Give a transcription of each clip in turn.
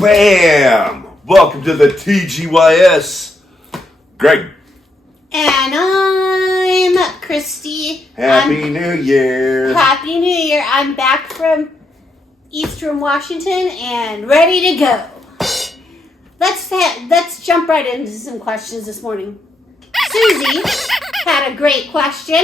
Bam! Welcome to the Tgys. Greg. And I'm Christy. Happy New Year. Happy New Year. I'm back from Eastern Washington and ready to go. Let's jump right into some questions this morning. Susie had a great question.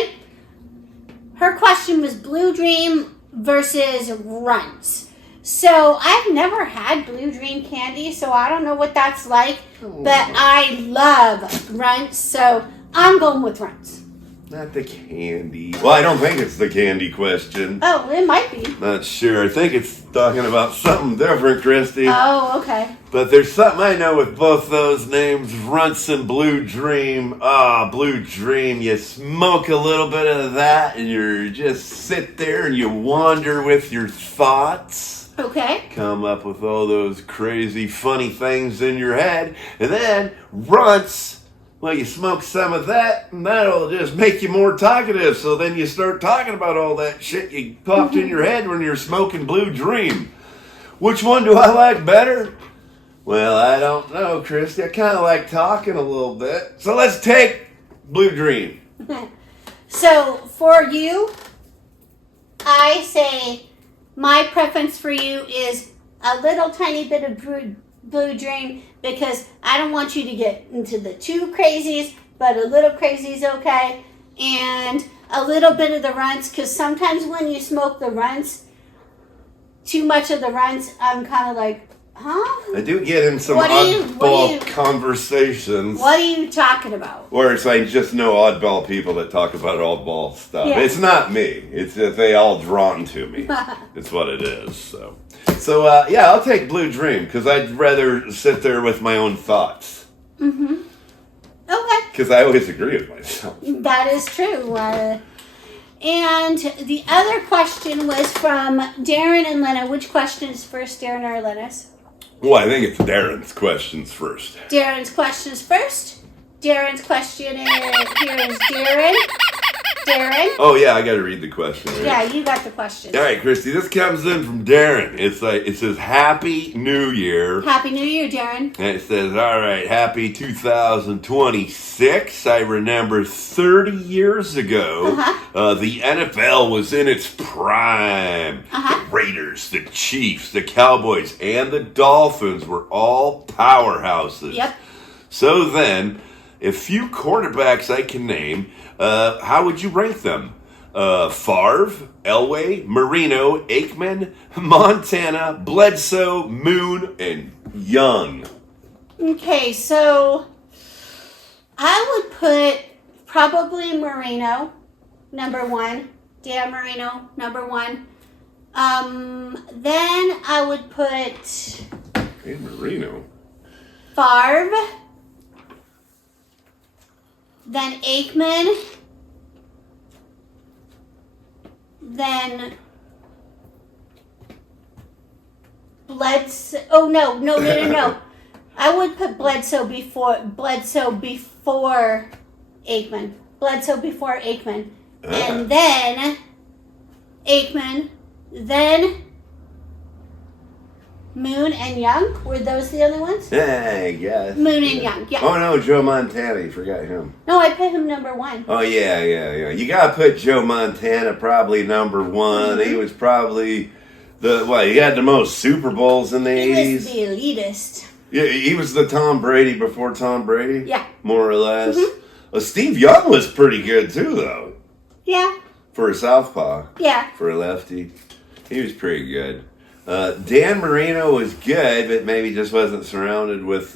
Her question was Blue Dream versus Runts. So I've never had Blue Dream candy, so I don't know what that's like. But I love Runts, so I'm going with Runts. Not the candy. Well, I don't think it's the candy question. Oh, it might be. Not sure. I think it's talking about something different, Christy. Oh, okay. But there's something I know with both those names, Runts and Blue Dream. Blue Dream, you smoke a little bit of that and you just sit there and you wander with your thoughts. Okay. Come up with all those crazy, funny things in your head. And then Runts, well, you smoke some of that and that'll just make you more talkative. So then you start talking about all that shit you popped in your head when you're smoking Blue Dream. Which one do I like better? Well, I don't know, Christy. I kind of like talking a little bit. So let's take Blue Dream. So for you, I say my preference for you is a little tiny bit of Blue Dream because I don't want you to get into the too crazies, but a little crazy is okay. And a little bit of the Runts because sometimes when you smoke the Runts, too much of the Runts, I'm kind of like, huh? I do get in some oddball conversations. What are you talking about? Where it's like just know oddball people that talk about oddball stuff. Yeah. It's not me. It's that they all drawn to me. It's what it is. So yeah, I'll take Blue Dream because I'd rather sit there with my own thoughts. Mm-hmm. Okay. Because I always agree with myself. That is true. And the other question was from Darren and Lena. Which question is first, Darren or Lena's? Well, I think it's Darren's questions first. Darren's questions first. Darren's question is, here is Darren. Darren? Oh, yeah, I got to read the question. Right? Yeah, you got the question. All right, Christy, this comes in from Darren. It says, Happy New Year. Happy New Year, Darren. And it says, all right, happy 2026. I remember 30 years ago, the NFL was in its prime. The Raiders, the Chiefs, the Cowboys, and the Dolphins were all powerhouses. Yep. So then, a few quarterbacks I can name, how would you rank them? Favre, Elway, Marino, Aikman, Montana, Bledsoe, Moon, and Young. Okay, so I would put probably Marino, number one. Dan Marino, number one. Then I would put Dan Marino. Favre. Then Aikman. Then Bledsoe. Oh no. I would put Bledsoe before Aikman. And then Aikman. Then Moon and Young. Were those the other ones? Yeah, I guess. Moon and Young. Yeah. Oh no, Joe Montana. You forgot him. No, I put him number one. Oh yeah. You gotta put Joe Montana probably number one. He was probably he had the most Super Bowls in the 80s. He was the elitist. Yeah, he was the Tom Brady before Tom Brady. Yeah. More or less. Steve Young was pretty good too, though. Yeah. For a southpaw. Yeah. For a lefty. He was pretty good. Dan Marino was good, but maybe just wasn't surrounded with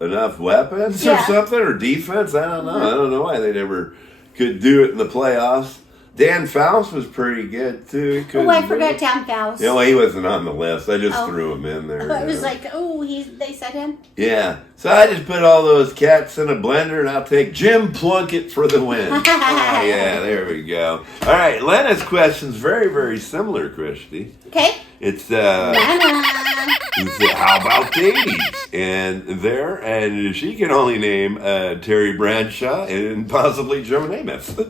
enough weapons or something, or defense. I don't know. I don't know why they never could do it in the playoffs. Dan Faust was pretty good, too. I forgot Dan Faust. Yeah, well, he wasn't on the list. I just threw him in there. I was like, they said him? Yeah. So I just put all those cats in a blender, and I'll take Jim Plunkett for the win. Yeah, there we go. All right, Lena's question's very, very similar, Christy. Okay. It's, how about the 80s? And she can only name Terry Bradshaw and possibly Joe Namath.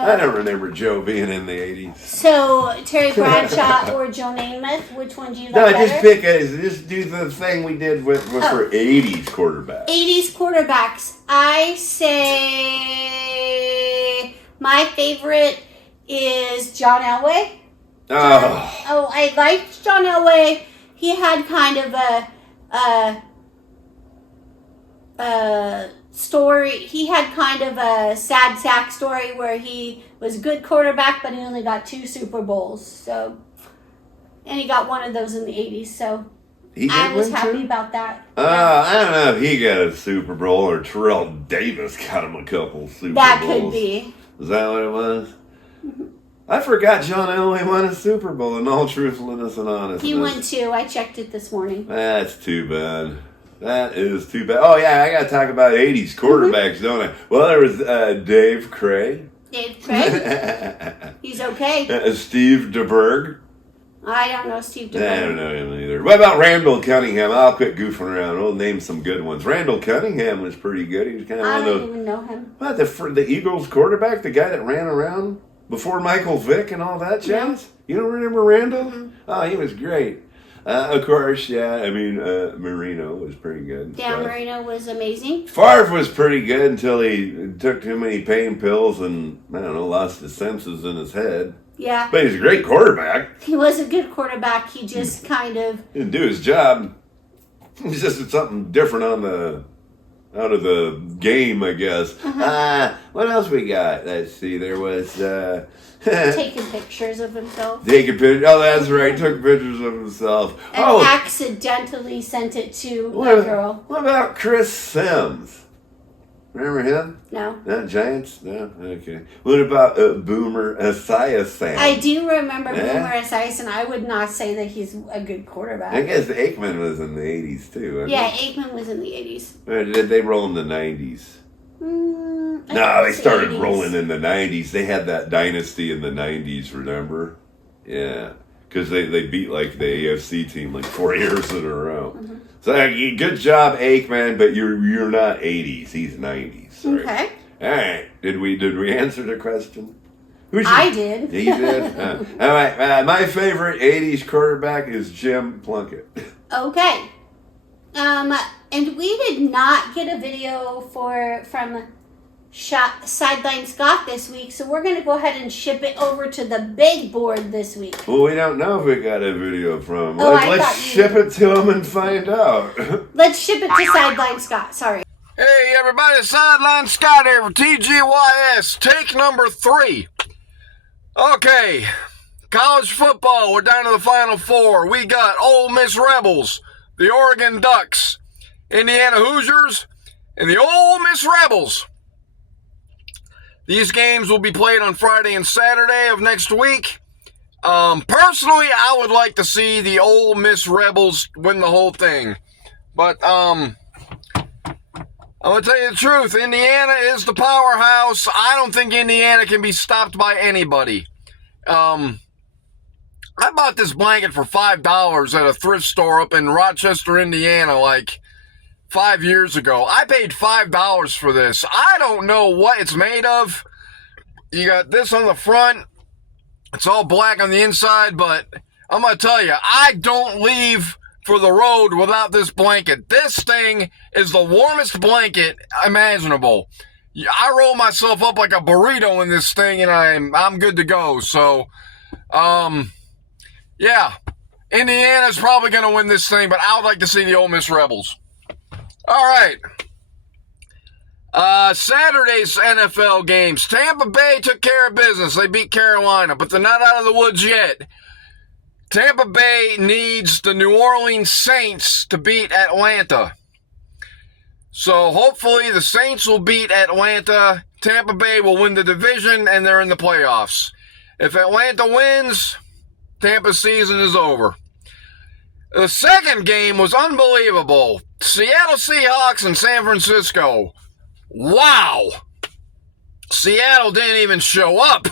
I don't remember Joe being in the 80s. So, Terry Bradshaw or Joe Namath, which one do you like No, better? just do the thing we did with for 80s quarterbacks. 80s quarterbacks. I say my favorite is John Elway. I liked John Elway. He had kind of a story. He had kind of a sad sack story where he was a good quarterback, but he only got 2 Super Bowls. So, and he got one of those in the 80s. So I was happy about that. I don't know if he got a Super Bowl or Terrell Davis got him a couple Super Bowls. That could be. Is that what it was? Mm-hmm. I forgot John Elway won a Super Bowl, in all truthfulness and honesty. He won 2. I checked it this morning. That's too bad. That is too bad. Oh, yeah, I got to talk about 80s quarterbacks, don't I? Well, there was Dave Cray. Dave Cray? He's okay. Steve DeBerg. I don't know Steve DeBerg. I don't know him either. What about Randall Cunningham? I'll quit goofing around. We'll name some good ones. Randall Cunningham was pretty good. He was kind of I don't even know him. What, the Eagles quarterback, the guy that ran around before Michael Vick and all that jazz? You don't remember Randall? Mm-hmm. Oh, he was great. Of course, yeah. I mean, Marino was pretty good. Yeah, Marino was amazing. Favre was pretty good until he took too many pain pills and, I don't know, lost his senses in his head. Yeah. But he's a great quarterback. He was a good quarterback. He just kind of... He didn't do his job. He just did something different out of the game, I guess. What else we got? Let's see. There was... taking pictures of himself. Taking pictures. Oh, that's right. Took pictures of himself. And accidentally sent it to a girl. What about Chris Sims? Remember him? No. Not Giants? No? Okay. What about Boomer Esiason? I do remember Boomer Esiason. I would not say that he's a good quarterback. I guess Aikman was in the 80s, too. Aikman was in the 80s. Or did they roll in the 90s? No, they started rolling in the 90s. They had that dynasty in the 90s, remember? Yeah. Because they beat, like, the AFC team, like, 4 years in a row. Mm-hmm. So, good job, Aikman, but you're not 80s. He's 90s. Right? Okay. All right. Did we answer the question? I did. You did? All right. My favorite 80s quarterback is Jim Plunkett. Okay. And we did not get a video from Sideline Scott this week, so we're going to go ahead and ship it over to the big board this week. Well, we don't know if we got a video from him. Let's ship it to him and find out. Let's ship it to Sideline Scott. Sorry. Hey, everybody. Sideline Scott here for Tgys. Take number 3. Okay. College football. We're down to the Final Four. We got Ole Miss Rebels, the Oregon Ducks, Indiana Hoosiers, and the Ole Miss Rebels. These games will be played on Friday and Saturday of next week. Personally, I would like to see the Ole Miss Rebels win the whole thing. But, I'm going to tell you the truth. Indiana is the powerhouse. I don't think Indiana can be stopped by anybody. I bought this blanket for $5 at a thrift store up in Rochester, Indiana, like 5 years ago. I paid $5 for this. I don't know what it's made of. You got this on the front. It's all black on the inside, but I'm going to tell you, I don't leave for the road without this blanket. This thing is the warmest blanket imaginable. I roll myself up like a burrito in this thing, and I'm good to go. So, yeah, Indiana's probably going to win this thing, but I would like to see the Ole Miss Rebels. All right. Saturday's NFL games. Tampa Bay took care of business. They beat Carolina, but they're not out of the woods yet. Tampa Bay needs the New Orleans Saints to beat Atlanta. So hopefully the Saints will beat Atlanta. Tampa Bay will win the division, and they're in the playoffs. If Atlanta wins, Tampa's season is over. The second game was unbelievable. Seattle Seahawks and San Francisco. Wow. Seattle didn't even show up.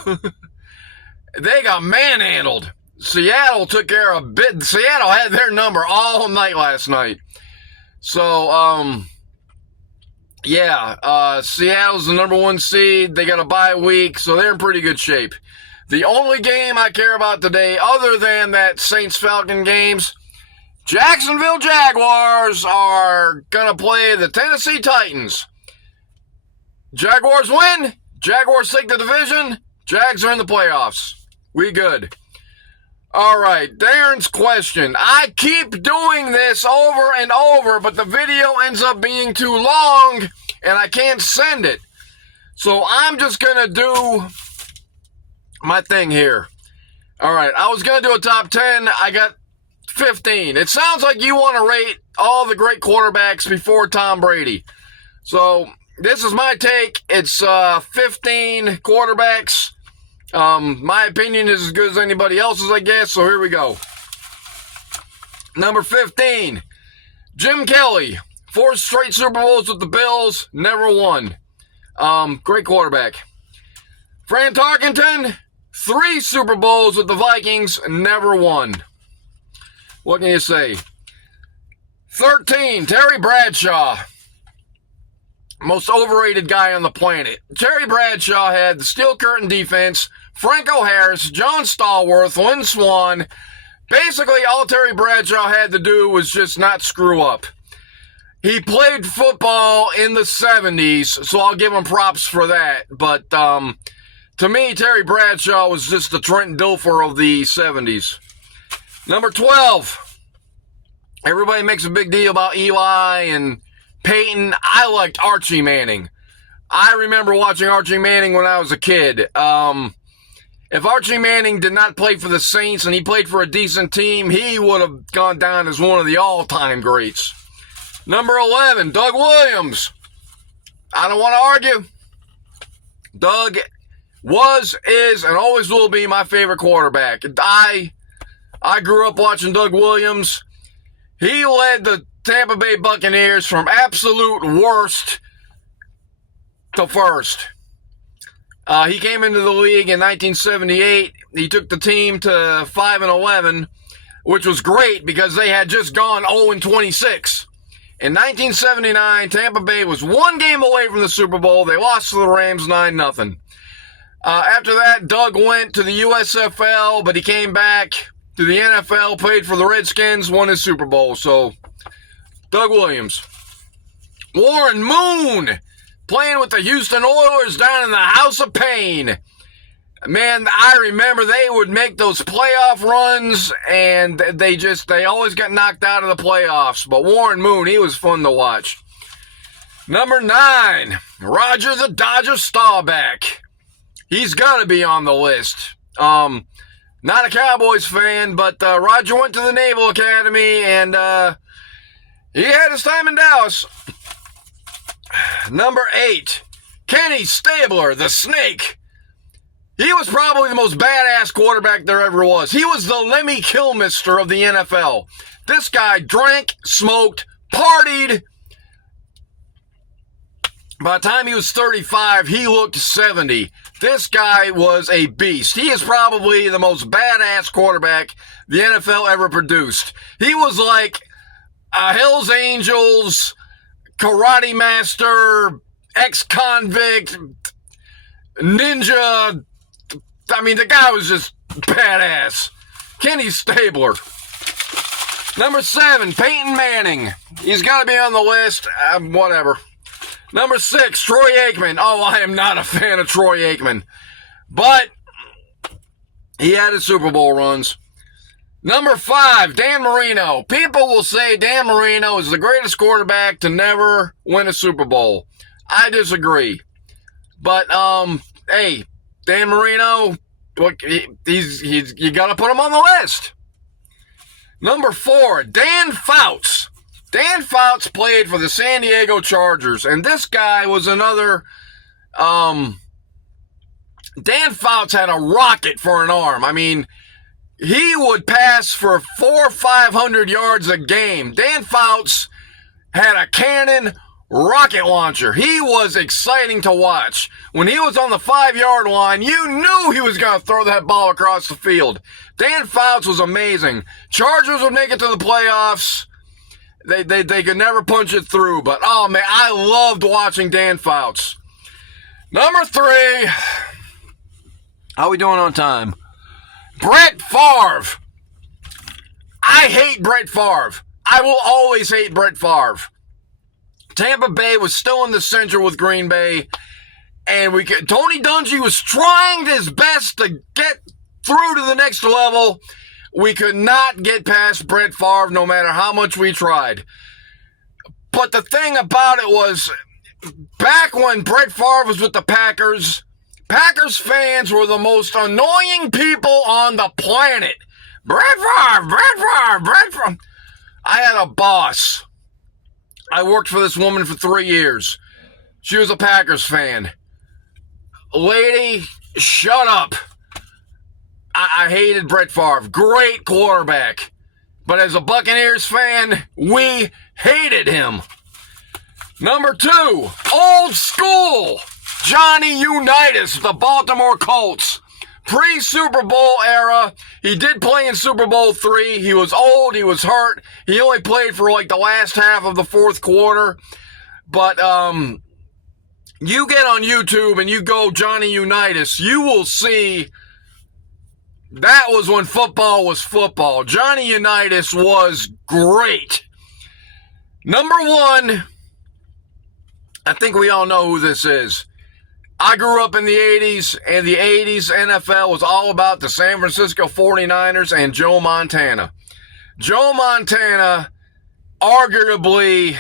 They got manhandled. Seattle took care of bit. Seattle had their number all night last night. So, Yeah, Seattle's the number 1 seed. They got a bye week, so they're in pretty good shape. The only game I care about today, other than that Saints-Falcon games, Jacksonville Jaguars are going to play the Tennessee Titans. Jaguars win. Jaguars take the division. Jags are in the playoffs. We good. All right, Darren's question. I keep doing this over and over, but the video ends up being too long, and I can't send it. So I'm just going to do my thing here. All right, I was going to do a top 10. I got 15. It sounds like you want to rate all the great quarterbacks before Tom Brady. So this is my take. It's 15 quarterbacks. My opinion is as good as anybody else's, I guess, so here we go. Number 15, Jim Kelly. 4 straight Super Bowls with the Bills, never won. Great quarterback. Fran Tarkenton, 3 Super Bowls with the Vikings, never won. What can you say? 13, Terry Bradshaw. Most overrated guy on the planet. Terry Bradshaw had the Steel Curtain defense, Franco Harris, John Stallworth, Lynn Swann. Basically, all Terry Bradshaw had to do was just not screw up. He played football in the 70s, so I'll give him props for that. But to me, Terry Bradshaw was just the Trent Dilfer of the 70s. Number 12. Everybody makes a big deal about Eli and Peyton. I liked Archie Manning. I remember watching Archie Manning when I was a kid. If Archie Manning did not play for the Saints and he played for a decent team, he would have gone down as one of the all-time greats. Number 11, Doug Williams. I don't want to argue. Doug was, is, and always will be my favorite quarterback. I grew up watching Doug Williams. He led the Tampa Bay Buccaneers from absolute worst to first. He came into the league in 1978. He took the team to 5-11, which was great because they had just gone 0-26. In 1979, Tampa Bay was 1 game away from the Super Bowl. They lost to the Rams 9-0. After that, Doug went to the USFL, but he came back to the NFL, played for the Redskins, won his Super Bowl. So, Doug Williams. Warren Moon, playing with the Houston Oilers down in the House of Pain. Man, I remember they would make those playoff runs, and they always got knocked out of the playoffs. But Warren Moon, he was fun to watch. Number 9, Roger the Dodger Staubach. He's got to be on the list. Not a Cowboys fan, but Roger went to the Naval Academy, and he had his time in Dallas. Number 8, Kenny Stabler, the Snake. He was probably the most badass quarterback there ever was. He was the Lemmy Kilmister of the NFL. This guy drank, smoked, partied. By the time he was 35, he looked 70. This guy was a beast. He is probably the most badass quarterback the NFL ever produced. He was like a Hells Angels, karate master, ex-convict, ninja. I mean, the guy was just badass. Kenny Stabler. Number 7, Peyton Manning. He's got to be on the list. Whatever. Number 6, Troy Aikman. Oh, I am not a fan of Troy Aikman. But he had his Super Bowl runs. Number 5, Dan Marino. People will say Dan Marino is the greatest quarterback to never win a Super Bowl. I disagree. But, hey, Dan Marino, you got to put him on the list. Number 4, Dan Fouts. Dan Fouts played for the San Diego Chargers, and this guy was another. Dan Fouts had a rocket for an arm. I mean, he would pass for 400 or 500 yards a game. Dan Fouts had a cannon rocket launcher. He was exciting to watch. When he was on the 5-yard line, you knew he was going to throw that ball across the field. Dan Fouts was amazing. Chargers would make it to the playoffs. They could never punch it through. But, oh, man, I loved watching Dan Fouts. Number 3. How we doing on time? Brett Favre. I hate Brett Favre. I will always hate Brett Favre. Tampa Bay was still in the Central with Green Bay. And Tony Dungy was trying his best to get through to the next level. We could not get past Brett Favre no matter how much we tried. But the thing about it was, back when Brett Favre was with the Packers, Packers fans were the most annoying people on the planet. Brett Favre, Brett Favre, Brett Favre. I had a boss. I worked for this woman for 3 years. She was a Packers fan. Lady, shut up. I hated Brett Favre. Great quarterback. But as a Buccaneers fan, we hated him. Number 2, old school. Johnny Unitas, the Baltimore Colts. Pre-Super Bowl era. He did play in Super Bowl 3. He was old. He was hurt. He only played for like the last half of the fourth quarter. But you get on YouTube and you go Johnny Unitas, you will see that was when football was football. Johnny Unitas was great. Number 1, I think we all know who this is. I grew up in the 80s, and the 80s NFL was all about the San Francisco 49ers and Joe Montana. Joe Montana, arguably,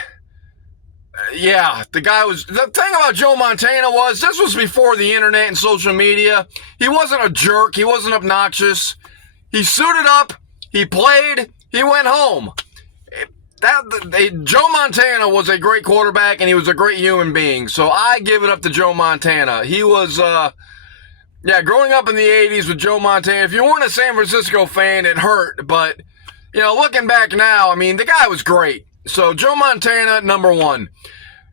the thing about Joe Montana was, this was before the internet and social media. He wasn't a jerk. He wasn't obnoxious. He suited up. He played. He went home. Joe Montana was a great quarterback, and he was a great human being. So I give it up to Joe Montana. He was, growing up in the 80s with Joe Montana. If you weren't a San Francisco fan, it hurt. But, looking back now, I mean, the guy was great. So Joe Montana, number 1.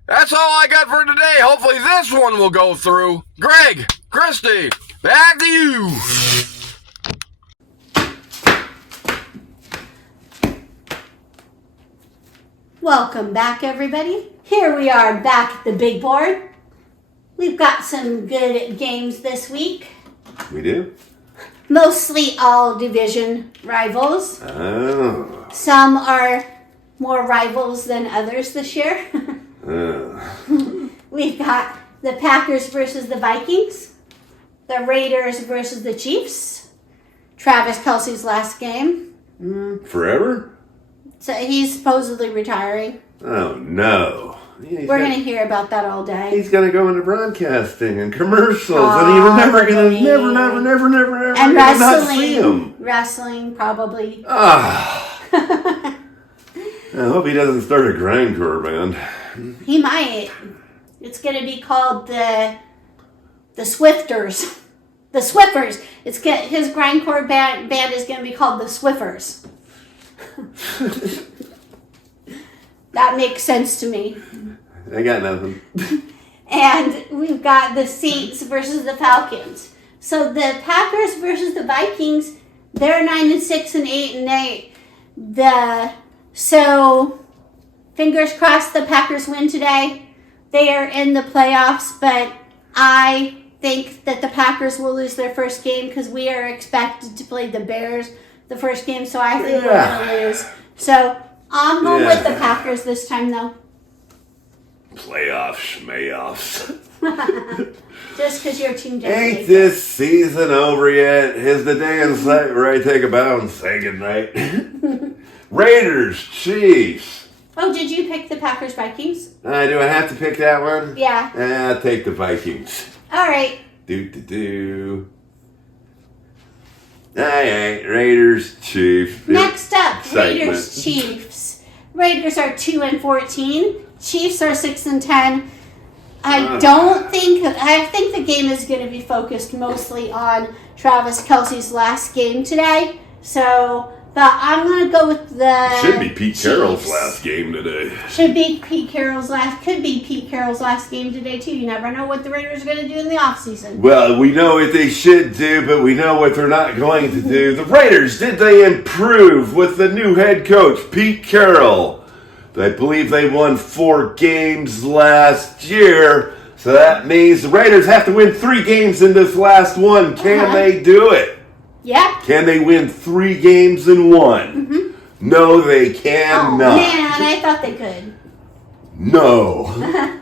That's all I got for today. Hopefully this one will go through. Greg, Christy, back to you. Welcome back, everybody. Here we are back at the big board. We've got some good games this week. We do? Mostly all division rivals. Oh. Some are more rivals than others this year. We've got the Packers versus the Vikings, the Raiders versus the Chiefs, Travis Kelce's last game. Forever? So he's supposedly retiring. Oh, no. We're going to hear about that all day. He's going to go into broadcasting and commercials, and you're never going to, never and not see him. Wrestling, probably. I hope he doesn't start a grindcore band. He might. It's going to be called the Swifters. The Swiffers. His grindcore band is going to be called the Swiffers. That makes sense to me. I got nothing. And we've got the Saints versus the Falcons. So the Packers versus the Vikings, they're 9-6 and 8-8. So fingers crossed the Packers win today. They are in the playoffs, but I think that the Packers will lose their first game because we are expected to play the Bears the first game, so I think we're going to lose. So I'm going with the Packers this time, though. Playoffs, schmayoffs. Just because your team didn't. Ain't this season over yet? Is the day in sight where I take a bow and say goodnight? Raiders, Chiefs. Oh, did you pick the Packers Vikings? Do I have to pick that one? Yeah. I'll take the Vikings. All right. Do. Aye, Raiders, Chiefs. Next up, Excitement. Raiders, Chiefs. Raiders are 2-14. Chiefs are 6-10. I think the game is going to be focused mostly on Travis Kelce's last game today. So, but I'm going to go with the Should be Pete Chiefs. Carroll's last game today. Could be Pete Carroll's last game today too. You never know what the Raiders are going to do in the offseason. Well, we know what they should do, but we know what they're not going to do. The Raiders, did they improve with the new head coach, Pete Carroll? I believe they won 4 games last year. So that means the Raiders have to win 3 games in this last one. Can they do it? Yeah. Can they win 3 games in one? Mm-hmm. No, they cannot. Oh, man, I thought they could. No.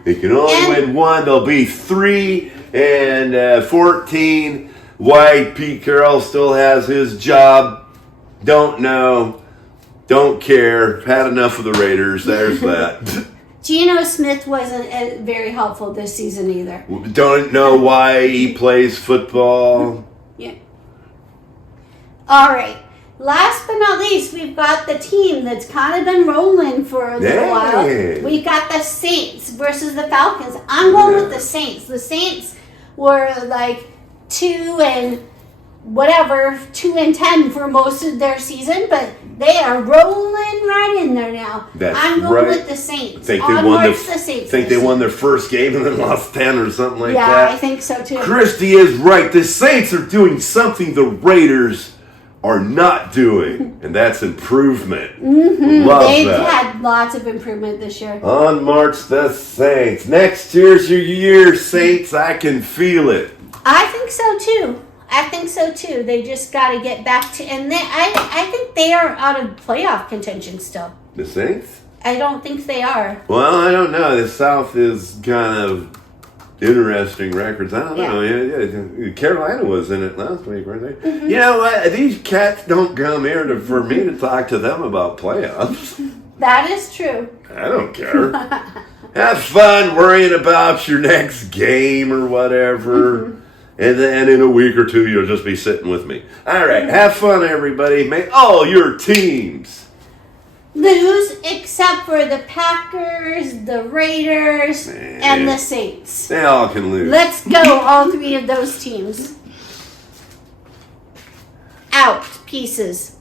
They can only win one. They'll be 3-14. Why Pete Carroll still has his job, don't know. Don't care. Had enough of the Raiders. There's that. Geno Smith wasn't very helpful this season either. Don't know why he plays football. Yeah. All right. Last but not least, we've got the team that's kind of been rolling for a little while. We've got the Saints versus the Falcons. I'm going with the Saints. The Saints were like 2-10 for most of their season, but they are rolling right in there now. I'm going with the Saints. Think they won their first game and then lost 10 or something like that. Yeah, I think so too. Christy is right. The Saints are doing something the Raiders are not doing, and that's improvement. Mm-hmm. Love They've that. had lots of improvement this year. On March the Saints. Next year's your year, Saints. I can feel it. I think so too. They just got to get back to, and I think they are out of playoff contention still. The Saints? I don't think they are. Well, I don't know. The South is kind of interesting records. I don't know. Yeah. Carolina was in it last week, weren't they? Mm-hmm. You know what? These cats don't come here for me to talk to them about playoffs. That is true. I don't care. Have fun worrying about your next game or whatever. Mm-hmm. And then in a week or 2, you'll just be sitting with me. All right. Have fun, everybody. May all your teams lose except for the Packers, the Raiders, and the Saints. They all can lose. Let's go, all 3 of those teams. Out. Pieces.